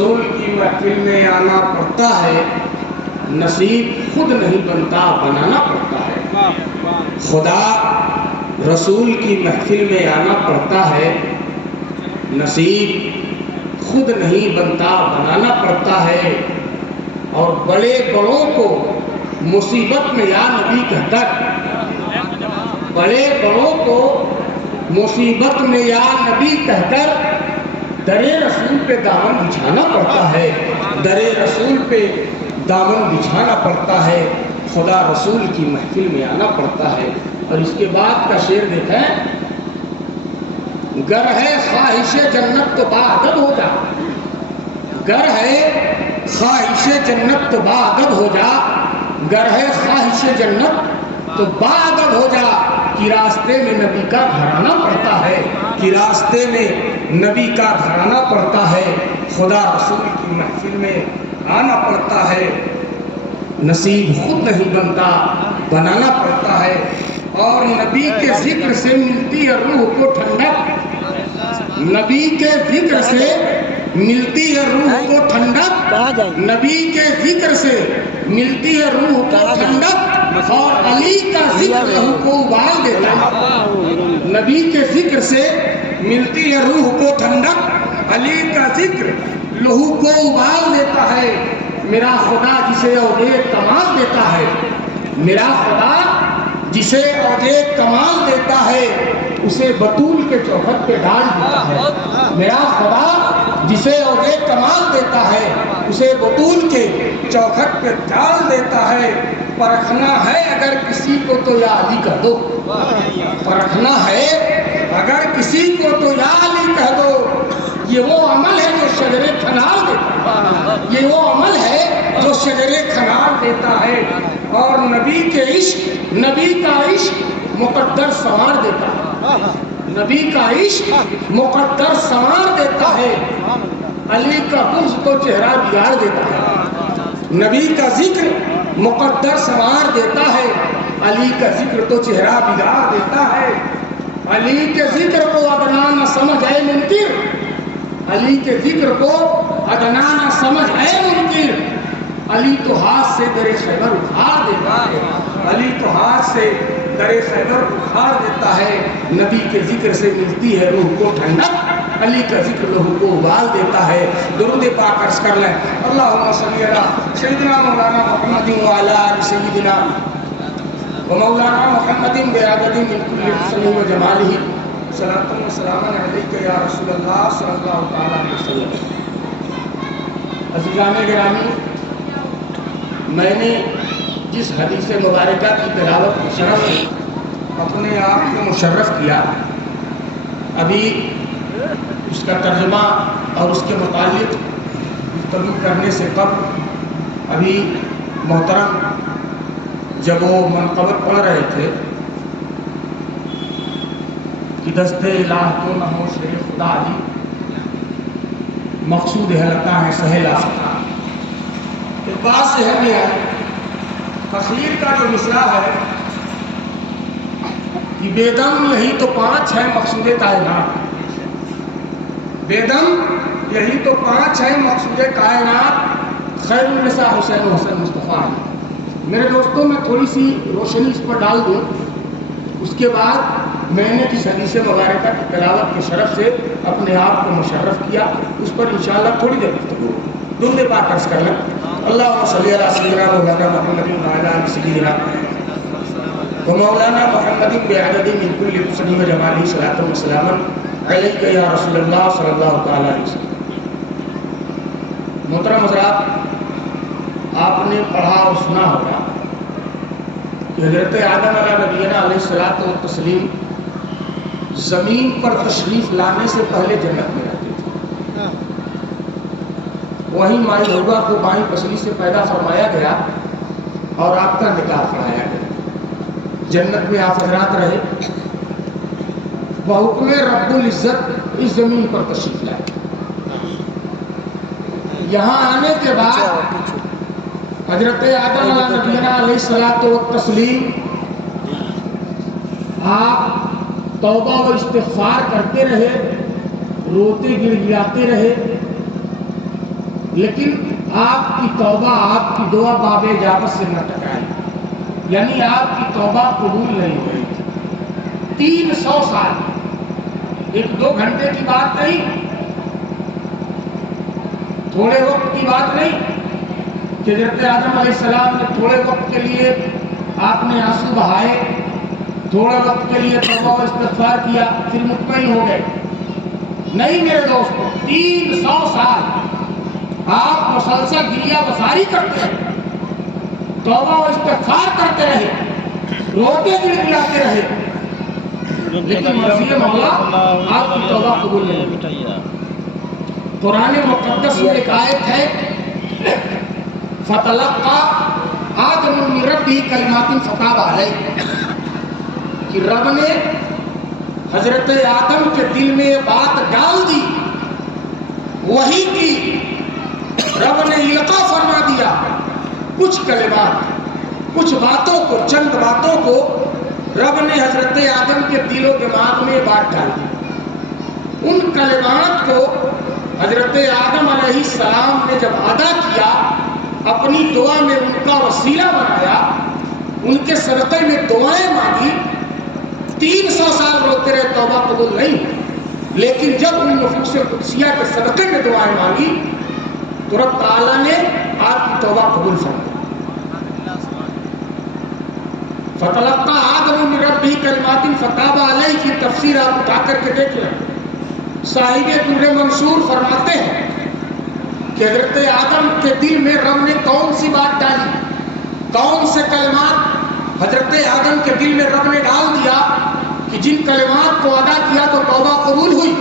رسول کی محفل میں آنا پڑتا ہے، نصیب خود نہیں بنتا بنانا پڑتا ہے۔ خدا رسول کی محفل میں آنا پڑتا ہے، نصیب خود نہیں بنتا بنانا پڑتا ہے۔ اور بڑے بڑوں کو مصیبت میں یا نبی کہہ کر، بڑے بڑوں کو مصیبت میں یا نبی کہہ کر درِ رسول پہ دامن بچھانا پڑتا ہے، درِ رسول پہ دامن بچھانا پڑتا ہے۔ خدا رسول کی محفل میں آنا پڑتا ہے۔ اور اس کے بعد کا شعر دیکھیں، گر ہے خواہش جنت تو باادب ہو جا، گر ہے خواہش جنت تو باادب ہو جا، گر ہے خواہش جنت تو باادب ہو جا، کہ راستے میں نبی کا گھرانا پڑتا ہے، کہ راستے میں نبی کا گھرانا پڑتا ہے۔ خدا رسول کی محفل میں آنا پڑتا ہے، نصیب خود نہیں بنتا بنانا پڑتا ہے۔ اور نبی کے ذکر سے ملتی ہے روح کو ٹھنڈک، نبی کے ذکر سے ملتی ہے روح کو ٹھنڈک، نبی کے ذکر سے ملتی ہے روح کو ٹھنڈک، اور علی کا ذکر روح کو ابال دیتا ہے۔ نبی کے ذکر سے ملتی ہے روح کو ٹھنڈک، علی کا ذکر لہو کو ابال دیتا ہے۔ میرا خدا جسے عہدے کمال دیتا ہے، میرا خدا جسے عہدے کمال دیتا ہے، اسے بطول کے چوکھٹ پہ ڈال دیتا ہے۔ میرا خدا جسے عہدے کمال دیتا ہے، اسے بطول کے چوکھٹ پہ ڈال دیتا ہے۔ پرکھنا ہے اگر کسی کو تو یا علی کہہ دو، پرکھنا ہے اگر کسی کو تو یا علی کہہ دو، یہ وہ عمل ہے جو شجر کھنال دیتا ہے، یہ وہ عمل ہے جو شجر کھنال دیتا ہے۔ اور نبی کے عشق، نبی کا عشق مقدر سنوار دیتا ہے، نبی کا عشق مقدر سنوار دیتا ہے۔ علی کا بغض تو چہرہ بگاڑ دیتا ہے، نبی کا ذکر مقدر سنوار دیتا ہے، علی کا ذکر تو چہرہ بگاڑ دیتا ہے۔ علی کے ذکر کو ادنا نہ سمجھ اے منکر، علی کے ذکر کو ادنا نہ سمجھ اے منکر، علی تو ہاتھ سے در خیبر اکھاڑ دیتا ہے، علی تو ہاتھ سے در خیبر اکھاڑ دیتا ہے۔ نبی کے ذکر سے ملتی ہے روح کو ٹھنڈک، علی کا ذکر روح کو ابال دیتا ہے۔ درود پاک عرض کر لیں، اللہم صلی علی سیدنا مولانا محمد وعلی آل سیدنا ومولانا محمد بعدد من کل حسن و جمالہ، صلاۃ و سلام علیک یا رسول اللہ صلی اللہ تعالیٰ علیہ وسلم۔ عزیزان گرامی، میں نے جس حدیث مبارکہ کی تلاوت کو شرف اپنے آپ کو مشرف کیا، ابھی اس کا ترجمہ اور اس کے متعلق گفتگو کرنے سے قبل ابھی محترم جب وہ منقبت پڑھ رہے تھے کہ دست الہ تو نہ ہو شیر خدا علی، مقصود ہے لگتا ہے سہل آسکتا، ایک بات سے ہے گیا تخلیق کا جو مصرع ہے کہ بے دم یہی تو پانچ ہے مقصود کائنات، بے دم یہی تو پانچ ہے مقصود کائنات، خیر النساء حسین و حسن مصطفیٰ۔ میرے دوستوں، میں تھوڑی سی روشنی اس پر ڈال دوں، اس کے بعد میں نے جس حدیث مبارکہ کی تلاوت کے شرف سے اپنے آپ کو مشرف کیا، اس پر انشاءاللہ تھوڑی دیر گفتگو درود پاک عرض کر لیں۔ اللہم صلی علی سیدنا مولانا محمد وعلی آل سیدنا ومولانا محمد بعدد من کل حسن و جمالہ، صلاۃ و سلام علیک یا رسول اللہ صلی اللہ تعالیٰ علیہ وسلم۔ محترم حضرات، آپ نے پڑھا اور سنا ہوگا کہ حضرت آدم علیہ نبینا علیہ الصلوۃ والتسلیم زمین پر تشریف لانے سے پہلے جنت میں رہتے تھے، وہیں مائی حوا کو بائیں پسلی سے پیدا فرمایا گیا اور آپ کا نکاح پڑھایا گیا، جنت میں آپ حضرات رہے، بحکم رب العزت اس زمین پر تشریف لائے۔ یہاں آنے کے بعد حضرت آدم علیہ نبینا علیہ الصلوۃ والتسلیم آپ توبہ و استغفار کرتے رہے، روتے گڑگڑاتے رہے، لیکن آپ کی توبہ، آپ کی دعا باب اجابت سے نہ ٹکرائی، یعنی آپ کی توبہ قبول نہیں ہوئی تھی 300 سال۔ 1-2 گھنٹے کی بات نہیں، تھوڑے وقت کی بات نہیں کہ حضرت آدم علیہ السلام نے تھوڑے وقت کے لیے آپ نے آنسو بہائے، تھوڑے وقت کے لیے توبہ و استغفار کیا، پھر مطمئن ہو گئے۔ نہیں میرے دوستو، 300 سال آپ مسلسل گریہ بساری کرتے رہے، توبہ و استغفار کرتے رہے، روتے گڑگڑاتے رہے، لیکن مرضی مولا آپ کی توبہ قبول نہیں۔ قرآن مقدس میں ایک آیت ہے، فَتَلَقَّى آدَمُ مِن رَّبِّهِ كَلِمَاتٍ فَتَابَ عَلَيْهِ، کہ رب نے حضرت آدم کے دل میں یہ بات ڈال دی، وہی کی، رب نے القاء فرما دیا کچھ کلمات، کچھ باتوں کو، چند باتوں کو رب نے حضرت آدم کے دل و دماغ میں بات ڈال دی۔ ان کلمات کو حضرت آدم علیہ السلام نے جب ادا کیا، اپنی دعا میں ان کا وسیلہ بنایا، ان کے صدقے میں دعائیں مانگی، 300 سال روتے رہے، توبہ قبول نہیں۔ لیکن جب ان نفوس قدسیہ کے صدقے میں دعائیں مانگی تو رب تعالیٰ نے آپ کی توبہ قبول فرمائی۔ فَتَلَقَّى آدَمُ مِن رَّبِّهِ كَلِمَاتٍ فَتَابَ عَلَيْهِ کی تفسیر آپ اٹھا کر کے دیکھ لیں۔ صاحب در منصور فرماتے ہیں کہ حضرت آدم کے دل میں رب نے کون سی بات ڈالی، کون سے کلمات حضرت آدم کے دل میں رب نے ڈال دیا کہ جن کلمات کو ادا کیا تو توبہ قبول ہوئی۔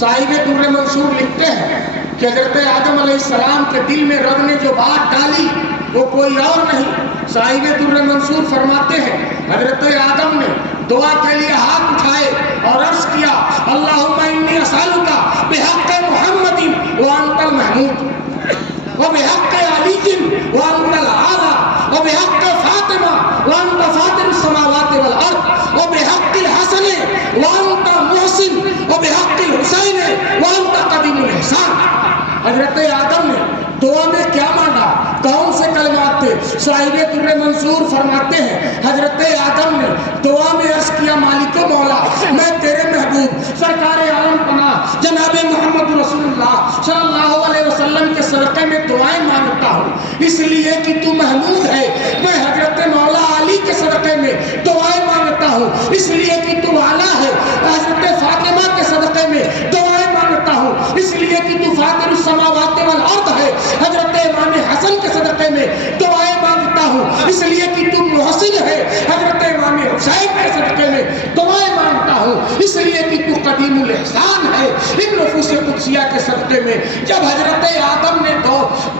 صاحب در منصور لکھتے ہیں کہ حضرت آدم علیہ السلام کے دل میں رب نے جو بات ڈالی وہ کوئی اور نہیں، صاحب در منصور فرماتے ہیں حضرت آدم نے دعا کے لیے ہاتھ اٹھائے اور عرض کیا، اللہم انی اسألک بحق محمد وانت المحمود وبحق علی وانت الاعلی وبحق فاطمہ وانت فاطر السماوات والارض وبحق الحسن وانت محسن وبحق الحسین وانت قدیم الاحسان۔ حضرت آدم نے دعا میں کیا مانگا، کون سے کلمات تھے؟ صاحب در منصور فرماتے ہیں حضرت آدم نے دعا میں عرض کیا، مالک و مولا میں تیرے محبوب سرکار عالم پناہ جناب محمد رسول اللہ صلی اللہ علیہ وسلم کے صدقے میں دعائیں مانگتا ہوں، اس لیے کہ تو محمود ہے۔ میں حضرت مولا علی کے صدقے میں دعائیں مانگتا ہوں، اس لیے کہ تو اعلیٰ ہے۔ حضرت فاطمہ کے صدقے میں دعائیں مانگتا ہوں، اس لیے کہ تو فاطر السماوات والارض ہے۔ حضرت امام حسن کے صدقے میں دعائیں مانگتا ہوں، اس لیے کہ تو محسن ہے۔ حضرت امام حسین کے صدقے میں دعائیں مانگتا ہوں، اس لیے کہ تو قدیم الاحسان ہے۔ ان نفوس قدسیہ کے صدقے میں جب حضرت آدم نے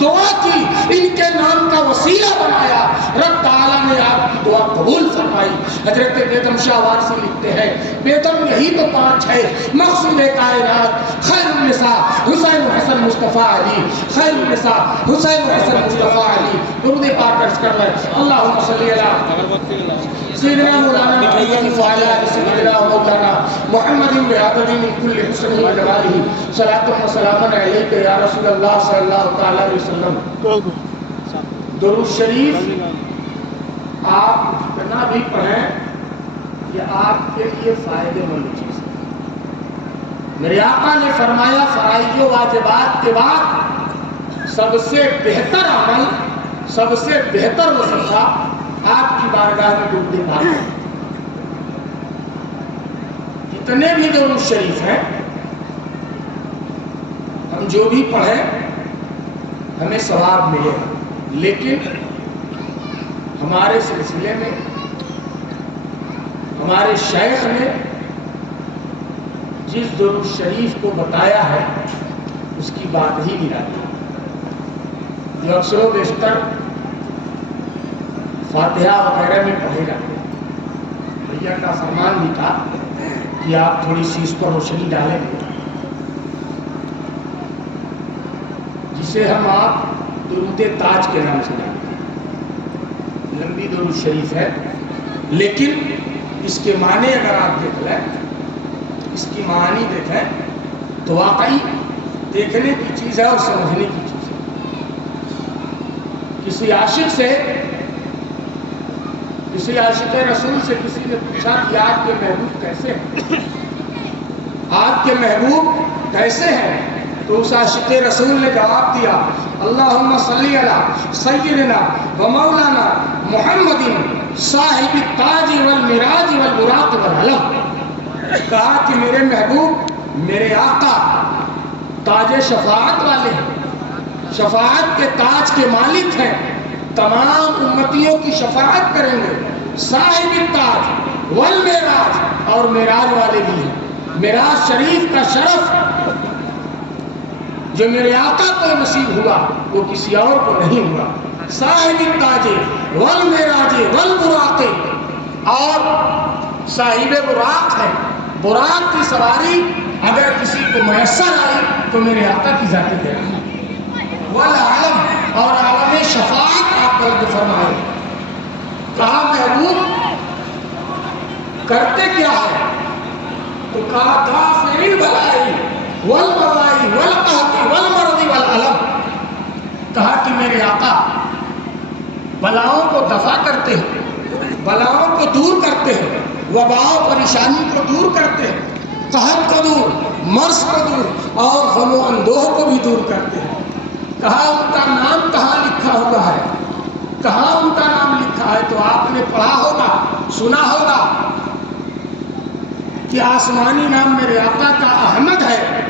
دعا کی، ان کے نام کا وسیلہ بنایا، رب تعالیٰ نے آپ کی دعا قبول فرمائی۔ حضرت بیدم شاہ وارثی لکھتے ہیں، بیدم یہی تو 5 ہے، مقصود کائنات خیر النساء حسین حسن مصطفیٰ علی، خیر النساء حسین حسن مصطفیٰ علی۔ درود پاک عرض کر رہے ہیں، اللہم صلی علی سیدنا مولانا محمد وعلی آل سیدنا مولانا محمد بعدد من کل حسن و جمالہ، صلاۃ و سلام علیک یا رسول اللہ صلی اللہ تعالی علیہ وسلم۔ درود شریف آپ جتنا بھی پڑھیں یہ آپ کے لیے فائدے مند چیز ہے۔ میرے آقا نے فرمایا فرائض و واجبات کے بعد سب سے بہتر عمل، سب سے بہتر وظیفہ آپ کی بارگاہ میں درود پاک ہے۔ جتنے بھی درود شریف ہیں ہم جو بھی پڑھیں ہمیں ثواب ملے، لیکن ہمارے سلسلے میں ہمارے شیخ نے جس درود شریف کو بتایا ہے اس کی بات ہی نرالی، جو اکثر و بیشتر فاتحہ وغیرہ میں پڑھے جاتے ہیں۔ بھیا کا فرمان بھی تھا کہ آپ تھوڑی سی اس پر روشنی ڈالیں، جسے ہم آپ درود تاج کے نام سے جانتے ہیں۔ لمبی درود شریف ہے، لیکن اس کے معنی اگر آپ دیکھ لیں، اس کی معانی دیکھیں تو واقعی دیکھنے کی چیز چیز ہے اور سمجھنے کی چیز ہے۔ کسی عاشق رسول سے کسی نے پوچھا کہ آپ کے محبوب کیسے ہیں، آپ کے محبوب کیسے ہیں؟ تو اس عاشق رسول نے جواب دیا، اللہم صلی علی سیدنا و مولانا محمد صاحب التاج والمراج والبراق والعلم۔ کہا کہ میرے محبوب، میرے آقا تاج شفاعت والے ہیں، شفاعت کے تاج کے مالک ہیں، تمام امتیوں کی شفاعت کریں گے، صاحب التاج والمراج، اور معراج والے بھی ہیں۔ معراج شریف کا شرف جو میرے آقا کو نصیب ہوا وہ کسی اور کو نہیں ہوا۔ صاحب التاج والمراج والبراق، اور صاحب براق ہے، براق کی سواری اگر کسی کو میسر آئی تو میرے آقا کی ذاتی گرامی۔ والعالم، اور عالم شفاعت آپ کو فرمائے۔ کہا محبوب کرتے کیا ہے؟ تو کہا دافع البلاء والبوائی والقحط والمرض والعلم۔ کہا کہ میرے آقا بلاؤں کو دفع کرتے ہیں، بلاؤں کو دور کرتے ہیں، وباؤں پریشانی کو دور کرتے ہیں، قحط کو دور، مرض کو دور، اور غم و اندوہ کو بھی دور کرتے ہیں۔ کہا ان کا نام کہاں لکھا ہوا ہے؟ کہاں ان کا نام لکھا ہے؟ تو آپ نے پڑھا ہوگا، سنا ہوگا کہ آسمانی نام میرے آقا کا احمد ہے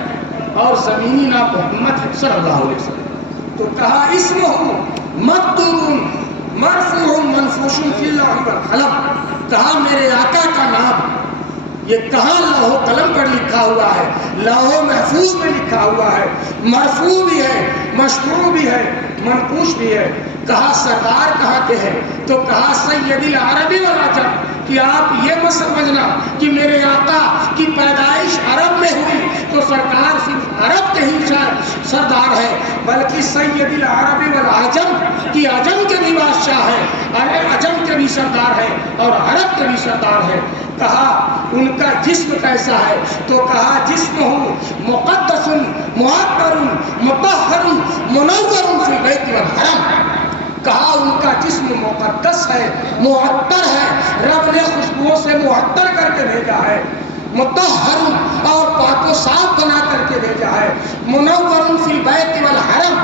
اور زمینی نام محمد ہے صلی اللہ علیہ وسلم۔ تو کہا اسمہ مکتوب مرفوع منفوش فی اللوح والقلم۔ کہا میرے آقا کا نام یہ کہاں لوح و قلم پر لکھا ہوا ہے؟ لوح محفوظ میں لکھا ہوا ہے، مرفوع بھی ہے، مشروع بھی ہے، منقوش بھی ہے۔ کہا سرکار کہاں کے ہیں؟ تو کہا سید العرب والعجم، کہ آپ یہ مت سمجھنا کہ میرے آقا کی پیدائش عرب میں ہوئی تو سرکار صرف عرب کے ہی سردار ہے، بلکہ سید العرب والعجم کی عجم کے بھی بادشاہ ہے، عجم کے بھی سردار ہے اور عرب کے بھی سردار ہے۔ کہا ان کا جسم کیسا ہے؟ تو کہا جسم ہو مقدس معطر مطہر منور فی البیت والحرم۔ کہا ان کا جسم مقدس ہے، معطر ہے، رب نے خوشبوؤں سے معطر کر کے بھیجا ہے، مطہر اور پاک و صاف بنا کر کے بھیجا ہے، منور فی البیت والحرم۔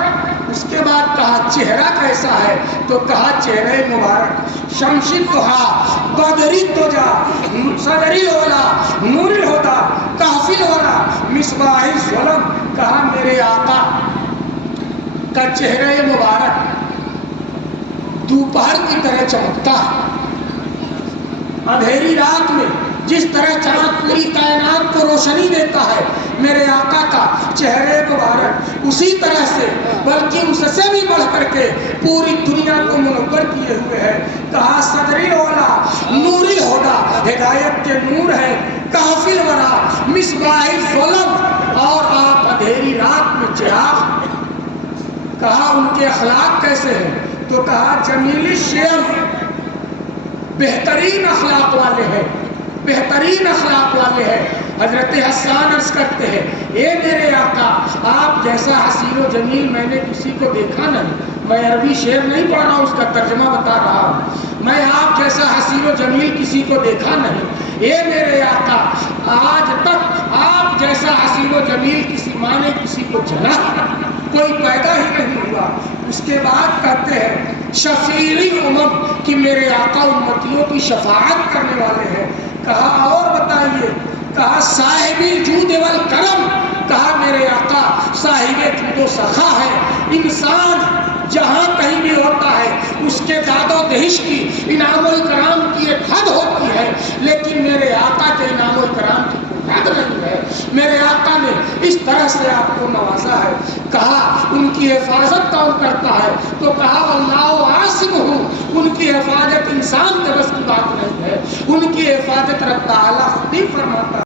اس کے بعد کہا چہرہ کیسا ہے؟ تو کہا چہرہ مبارک شمس الضحیٰ بدر الدجیٰ صدر العلا نور الہدیٰ کہف الورى مصباح الظلم۔ کہا میرے آقا کا چہرہ مبارک دوپہر کی طرح چمکتا ہے، اندھیری رات میں جس طرح چاند پوری کائنات کو روشنی دیتا ہے، میرے آقا کا چہرے مبارک اسی طرح سے بلکہ اس سے بھی بڑھ کر کے پوری دنیا کو منور کیے ہوئے ہے۔ کہا صدر العلا نور الہدیٰ، ہدایت کے نور ہے، کہف الورى مصباح الظلم، اور آپ اندھیری رات میں چراغ۔ کہا ان کے اخلاق کیسے ہیں؟ تو کہا جمیل الشیم، بہترین اخلاق والے ہیں، بہترین اخلاق والے ہیں۔ حضرت حسان عرض کرتے ہیں اے میرے آقا آپ جیسا حسین و جمیل میں نے کسی کو دیکھا نہیں۔ میں عربی شعر نہیں پڑھ رہا ہوں، اس کا ترجمہ بتا رہا ہوں۔ میں آپ جیسا حسین و جمیل کسی کو دیکھا نہیں۔ اے میرے آقا آج تک آپ جیسا حسین و جمیل کسی ماں نے کسی کو جنا کوئی پیدا ہی نہیں ہوا۔ اس کے بعد کہتے ہیں شفیع الامم، کہ میرے آقا امتیوں کی شفاعت کرنے والے ہیں۔ کہا اور بتائیے؟ کہا صاحب الجود والکرم، کہا میرے آقا صاحب جود و سخا ہے۔ انسان جہاں کہیں بھی ہوتا ہے اس کے داد و دہش کی انعام و اکرام کی ایک حد ہوتی ہے، لیکن میرے آقا کے انعام و اکرام کی کوئی حد نہیں ہے۔ میرے آقا نے اس طرح سے آپ کو نوازا ہے۔ کہا ان کی حفاظت کون کرتا ہے؟ تو کہا اللہ عاصمہ، ان کی حفاظت انسان کے بس کی بات نہیں ہے، ان کی حفاظت رب تعالیٰ خود ہی فرماتا ہے۔